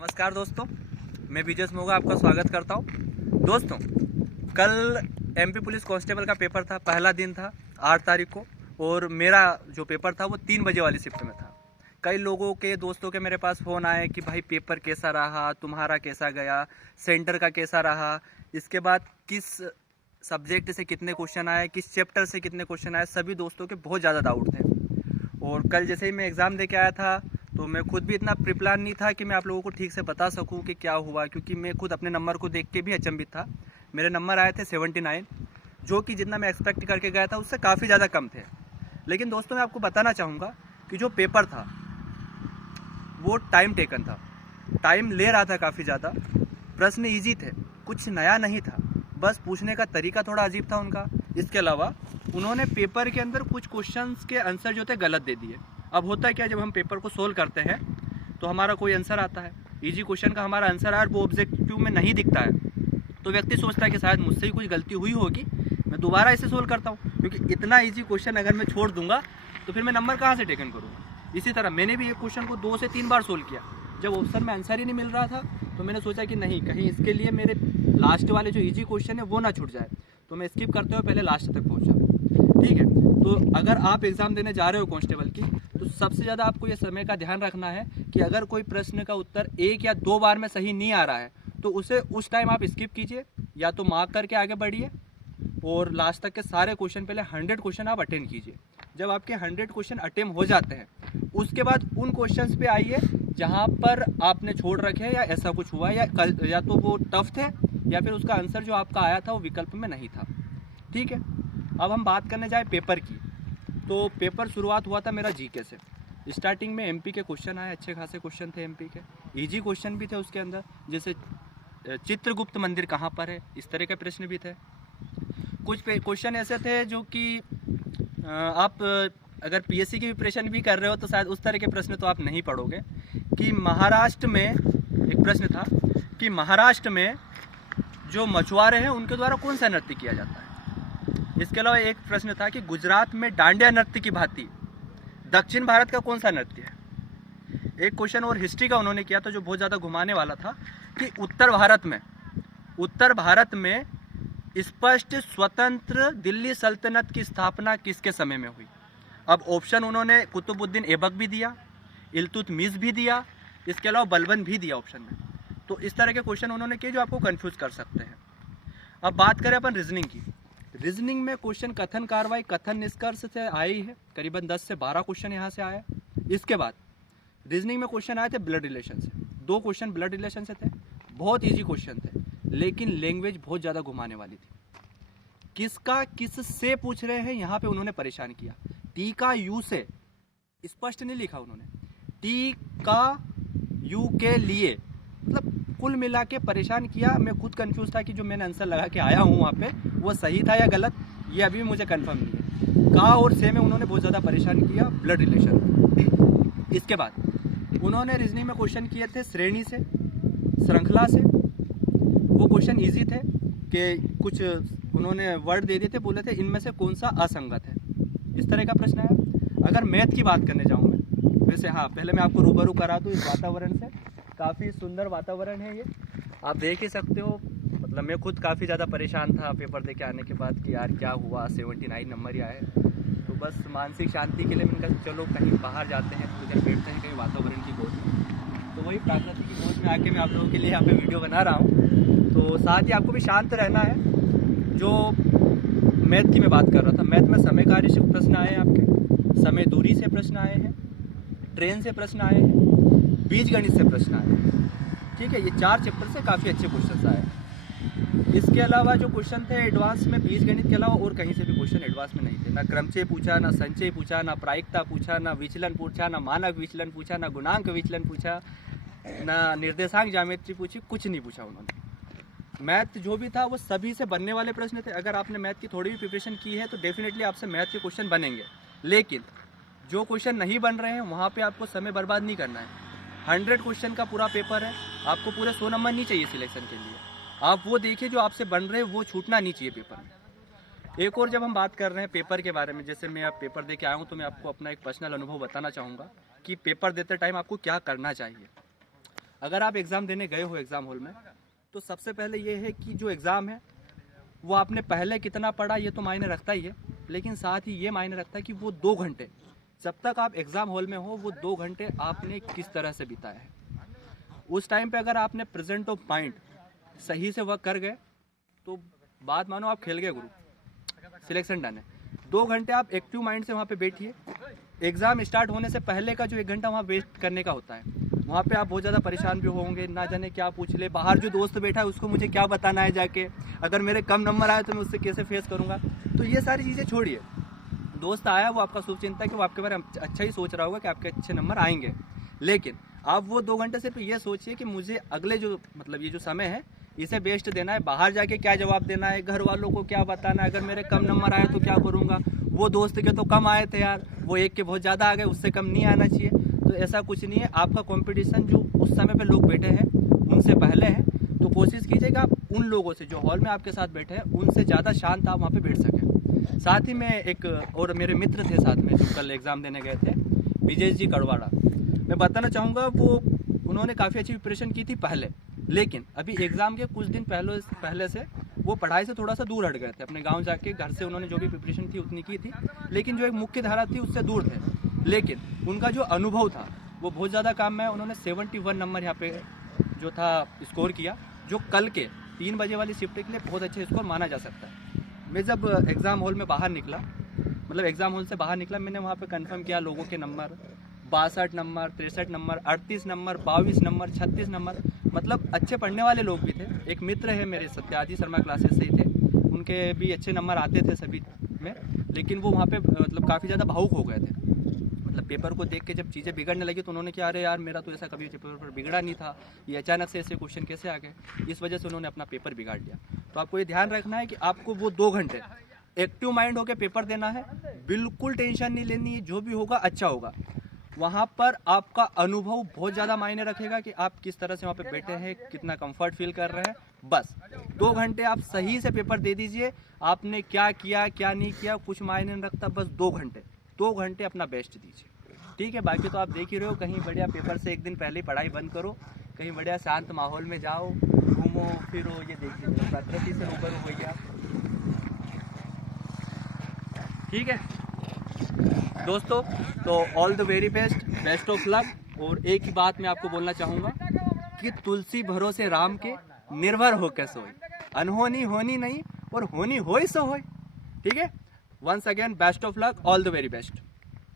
नमस्कार दोस्तों, मैं विजय मोगा आपका स्वागत करता हूं। दोस्तों, कल एमपी पुलिस कांस्टेबल का पेपर था, पहला दिन था 8 तारीख को, और मेरा जो पेपर था वो 3 बजे वाली शिफ्ट में था। कई लोगों के दोस्तों के मेरे पास फ़ोन आए कि भाई पेपर कैसा रहा, तुम्हारा कैसा गया, सेंटर का कैसा रहा, इसके बाद किस सब्जेक्ट से कितने क्वेश्चन आए, किस चैप्टर से कितने क्वेश्चन आए। सभी दोस्तों के बहुत ज़्यादा डाउट थे। और कल जैसे ही मैं एग्ज़ाम दे के आया था तो मैं खुद भी इतना प्रिप्लान नहीं था कि मैं आप लोगों को ठीक से बता सकूं कि क्या हुआ, क्योंकि मैं खुद अपने नंबर को देख के भी अचंभित था। मेरे नंबर आए थे 79, जो कि जितना मैं एक्सपेक्ट करके गया था उससे काफ़ी ज़्यादा कम थे। लेकिन दोस्तों, मैं आपको बताना चाहूँगा कि जो पेपर था वो टाइम टेकन था, टाइम ले रहा था काफ़ी ज़्यादा। प्रश्न ईजी थे, कुछ नया नहीं था, बस पूछने का तरीका थोड़ा अजीब था उनका। इसके अलावा उन्होंने पेपर के अंदर कुछ क्वेश्चंस के आंसर जो थे गलत दे दिए। अब होता क्या, जब हम पेपर को सोल्व करते हैं तो हमारा कोई आंसर आता है, इजी क्वेश्चन का हमारा आंसर आया, वो ऑब्जेक्टिव में नहीं दिखता है, तो व्यक्ति सोचता है कि शायद मुझसे ही कुछ गलती हुई होगी, मैं दोबारा इसे सोल्व करता हूँ, क्योंकि इतना ईजी क्वेश्चन अगर मैं छोड़ दूंगा तो फिर मैं नंबर कहाँ से टेकन करूँगा। इसी तरह मैंने भी एक क्वेश्चन को 2 से 3 बार सोल्व किया। जब ऑप्शन में आंसर ही नहीं मिल रहा था तो मैंने सोचा कि नहीं, कहीं इसके लिए मेरे लास्ट वाले जो ईजी क्वेश्चन है वो ना छूट जाए, तो मैं स्किप करते हुए पहले लास्ट तक पहुँचा। ठीक है, तो अगर आप एग्ज़ाम देने जा रहे हो कांस्टेबल की, तो सबसे ज़्यादा आपको ये समय का ध्यान रखना है कि अगर कोई प्रश्न का उत्तर 1 या 2 बार में सही नहीं आ रहा है तो उसे उस टाइम आप स्किप कीजिए, या तो मार्क करके आगे बढ़िए, और लास्ट तक के सारे क्वेश्चन, पहले 100 क्वेश्चन आप अटेंड कीजिए। जब आपके 100 क्वेश्चन अटेम्प्ट हो जाते हैं, उसके बाद उन क्वेश्चंस पे आइए जहाँ पर आपने छोड़ रखे हैं या ऐसा कुछ हुआ या तो वो टफ थे या फिर उसका आंसर जो आपका आया था वो विकल्प में नहीं था। ठीक है, अब हम बात करने जाए पेपर की, तो पेपर शुरुआत हुआ था मेरा जीके से। स्टार्टिंग में एमपी के क्वेश्चन आए, अच्छे खासे क्वेश्चन थे एमपी के, इजी क्वेश्चन भी थे उसके अंदर, जैसे चित्रगुप्त मंदिर कहाँ पर है, इस तरह के प्रश्न भी थे। कुछ क्वेश्चन ऐसे थे जो कि आप अगर पीएससी की प्रिपरेशन भी कर रहे हो तो शायद उस तरह के प्रश्न तो आप नहीं पढ़ोगे। कि महाराष्ट्र में एक प्रश्न था कि महाराष्ट्र में जो मछुआरे हैं उनके द्वारा कौन सा नृत्य किया जाता है। इसके अलावा एक प्रश्न था कि गुजरात में डांडिया नृत्य की भांति दक्षिण भारत का कौन सा नृत्य है। एक क्वेश्चन और हिस्ट्री का उन्होंने किया था जो बहुत ज़्यादा घुमाने वाला था कि उत्तर भारत में स्पष्ट स्वतंत्र दिल्ली सल्तनत की स्थापना किसके समय में हुई। अब ऑप्शन उन्होंने कुतुबुद्दीन ऐबक भी दिया, इल्तुतमिश भी दिया, इसके अलावा बलबन भी दिया ऑप्शन में। तो इस तरह के क्वेश्चन उन्होंने किए जो आपको कंफ्यूज कर सकते हैं। अब बात करें अपन रीजनिंग की। रीजनिंग में क्वेश्चन कथन कार्रवाई कथन निष्कर्ष से आए ही है, करीबन 10 से 12 क्वेश्चन यहाँ से आए। इसके बाद रीजनिंग में क्वेश्चन आए थे ब्लड रिलेशन से, 2 क्वेश्चन ब्लड रिलेशन से थे, बहुत ईजी क्वेश्चन थे, लेकिन लैंग्वेज बहुत ज़्यादा घुमाने वाली थी। किसका किस से पूछ रहे हैं, यहाँ पे उन्होंने परेशान किया। टी का यू से स्पष्ट नहीं लिखा उन्होंने, टी का यू के लिए, मतलब कुल मिला के परेशान किया। मैं खुद कंफ्यूज था कि जो मैंने आंसर लगा के आया हूँ वहाँ पे वो सही था या गलत, ये अभी मुझे कंफर्म नहीं है। का और से में उन्होंने बहुत ज़्यादा परेशान किया, ब्लड रिलेशन। इसके बाद उन्होंने रीजनिंग में क्वेश्चन किए थे श्रेणी से, श्रृंखला से। वो क्वेश्चन ईजी थे कि कुछ उन्होंने वर्ड दे दिए थे, बोले थे इनमें से कौन सा असंगत है, इस तरह का प्रश्न आया। अगर मैथ की बात करने जाऊँ मैं, वैसे हाँ, पहले मैं आपको रूबरू करा दूँ इस वातावरण से। काफ़ी सुंदर वातावरण है ये, आप देख ही सकते हो। मतलब मैं खुद काफ़ी ज़्यादा परेशान था पेपर दे के आने के बाद कि यार क्या हुआ, 79 नंबर ही आए। तो बस मानसिक शांति के लिए मैंने कहा चलो कहीं बाहर जाते हैं, उधर बैठते हैं कहीं वातावरण की गोद में। तो वही प्राकृतिक की गोद में आके मैं आप लोगों के लिए यहाँ पे वीडियो बना रहा हूँ। तो साथ ही आपको भी शांत रहना है। जो मैथ की मैं बात कर रहा था, मैथ में समय कार्य से प्रश्न आए हैं आपके, समय दूरी से प्रश्न आए हैं, ट्रेन से प्रश्न आए हैं, बीज गणित से प्रश्न आए हैं। ठीक है, ये 4 चैप्टर से काफ़ी अच्छे क्वेश्चन आए हैं। इसके अलावा जो क्वेश्चन थे एडवांस में, बीज गणित के अलावा और कहीं से भी क्वेश्चन एडवांस में नहीं थे। ना क्रमचय पूछा, ना संचय पूछा, ना प्रायिकता पूछा, ना विचलन पूछा, ना मानक विचलन पूछा, ना गुणांक विचलन पूछा, ना निर्देशांक ज्यामिति पूछी, कुछ नहीं पूछा उन्होंने। मैथ जो भी था वो सभी से बनने वाले प्रश्न थे। अगर आपने मैथ की थोड़ी भी प्रिपरेशन की है तो डेफिनेटली आपसे मैथ के क्वेश्चन बनेंगे, लेकिन जो क्वेश्चन नहीं बन रहे हैं वहाँ पे आपको समय बर्बाद नहीं करना है। 100 क्वेश्चन का पूरा पेपर है, आपको पूरे 100 नंबर नहीं चाहिए सिलेक्शन के लिए। आप वो देखिए जो आपसे बन रहे हैं, वो छूटना नहीं चाहिए पेपर में। एक और जब हम बात कर रहे हैं पेपर के बारे में, जैसे मैं अब पेपर दे के आया हूँ तो मैं आपको अपना एक पर्सनल अनुभव बताना चाहूँगा कि पेपर देते टाइम आपको क्या करना चाहिए। अगर आप एग्ज़ाम देने गए हो एग्ज़ाम हॉल में, तो सबसे पहले ये है कि जो एग्ज़ाम है वो आपने पहले कितना पढ़ा ये तो मायने रखता ही है, लेकिन साथ ही ये मायने रखता है कि वो 2 घंटे जब तक आप एग्ज़ाम हॉल में हो वो 2 घंटे आपने किस तरह से बिताया है। उस टाइम पे अगर आपने प्रेजेंट ऑफ माइंड सही से वर्क कर गए तो बात मानो आप खेल गए गुरु, सिलेक्शन डन है। 2 घंटे आप एक्टिव माइंड से वहाँ पे बैठिए। एग्ज़ाम स्टार्ट होने से पहले का जो 1 घंटा वहाँ वेस्ट करने का होता है, वहाँ पे आप बहुत ज़्यादा परेशान भी होंगे, ना जाने क्या पूछ ले, बाहर जो दोस्त बैठा है उसको मुझे क्या बताना है जाके, अगर मेरे कम नंबर आए तो मैं उससे कैसे फेस करूँगा। तो ये सारी चीज़ें छोड़िए। दोस्त आया वो आपका शुभ चिंता है कि वो आपके बारे में अच्छा ही सोच रहा होगा कि आपके अच्छे नंबर आएंगे, लेकिन आप वो 2 घंटे सिर्फ ये सोचिए कि मुझे अगले जो मतलब ये जो समय है इसे बेस्ट देना है। बाहर जाके क्या जवाब देना है, घर वालों को क्या बताना है, अगर मेरे कम नंबर आए तो क्या करूँगा, वो दोस्त के तो कम आए थे यार, वो एक के बहुत ज़्यादा आ गए, उससे कम नहीं आना चाहिए। तो ऐसा कुछ नहीं है। आपका कंपटीशन जो उस समय पे लोग बैठे हैं उनसे पहले है, तो कोशिश कीजिएगा आप उन लोगों से जो हॉल में आपके साथ बैठे हैं उनसे ज़्यादा शांत आप वहाँ पे बैठ सकें। साथ ही में एक और मेरे मित्र थे साथ में जो कल एग्ज़ाम देने गए थे, विजय जी कड़वाड़ा, मैं बताना चाहूँगा वो उन्होंने काफ़ी अच्छी प्रिपरेशन की थी पहले, लेकिन अभी एग्ज़ाम के कुछ दिन पहले से वो पढ़ाई से थोड़ा सा दूर हट गए थे। अपने गांव जाके घर से उन्होंने जो भी प्रिपरेशन थी उतनी की थी, लेकिन जो एक मुख्य धारा थी उससे दूर थे। लेकिन उनका जो अनुभव था वो बहुत ज़्यादा काम में है। उन्होंने 71 नंबर यहाँ पे जो था स्कोर किया, जो कल के 3 बजे वाली शिफ्ट के लिए बहुत अच्छे स्कोर माना जा सकता है। मैं जब एग्ज़ाम हॉल में बाहर निकला, मतलब एग्ज़ाम हॉल से बाहर निकला, मैंने वहाँ पे कंफर्म किया लोगों के number 62 number, 63 number, 38 number, 22 number, 36 number, मतलब अच्छे पढ़ने वाले लोग भी थे। एक मित्र है मेरे सत्याजी शर्मा क्लासेस से ही थे, उनके भी अच्छे नंबर आते थे सभी में, लेकिन वो वहाँ पे मतलब काफ़ी ज़्यादा भावुक हो गए थे। मतलब पेपर को देख के जब चीज़ें बिगड़ने लगी तो उन्होंने कहा अरे यार मेरा तो ऐसा कभी पेपर पर बिगड़ा नहीं था, ये अचानक से ऐसे क्वेश्चन कैसे आ गए, इस वजह से उन्होंने अपना पेपर बिगाड़ लिया। तो आपको ये ध्यान रखना है कि आपको वो 2 घंटे एक्टिव माइंड होकर पेपर देना है, बिल्कुल टेंशन नहीं लेनी है, जो भी होगा अच्छा होगा। वहाँ पर आपका अनुभव बहुत ज़्यादा मायने रखेगा कि आप किस तरह से वहाँ पे बैठे हैं, कितना कंफर्ट फील कर रहे हैं। बस 2 घंटे आप सही से पेपर दे दीजिए। आपने क्या किया क्या नहीं किया कुछ मायने नहीं रखता, बस 2 घंटे अपना बेस्ट दीजिए, ठीक है। बाकी तो आप देख ही रहे हो, कहीं बढ़िया पेपर से एक दिन पहले पढ़ाई बंद करो, कहीं बढ़िया शांत माहौल में जाओ, घूमो फिरो, ये देखिए प्रकृति से रूबरू होइए आप, ठीक है दोस्तों। तो all the very best, best of luck. और एक ही बात मैं आपको बोलना चाहूँगा कि तुलसी भरोसे राम के, निर्भर होकर सोए, अनहोनी होनी नहीं और होनी होई सो होए, ठीक है। Once again best of luck, all the very best.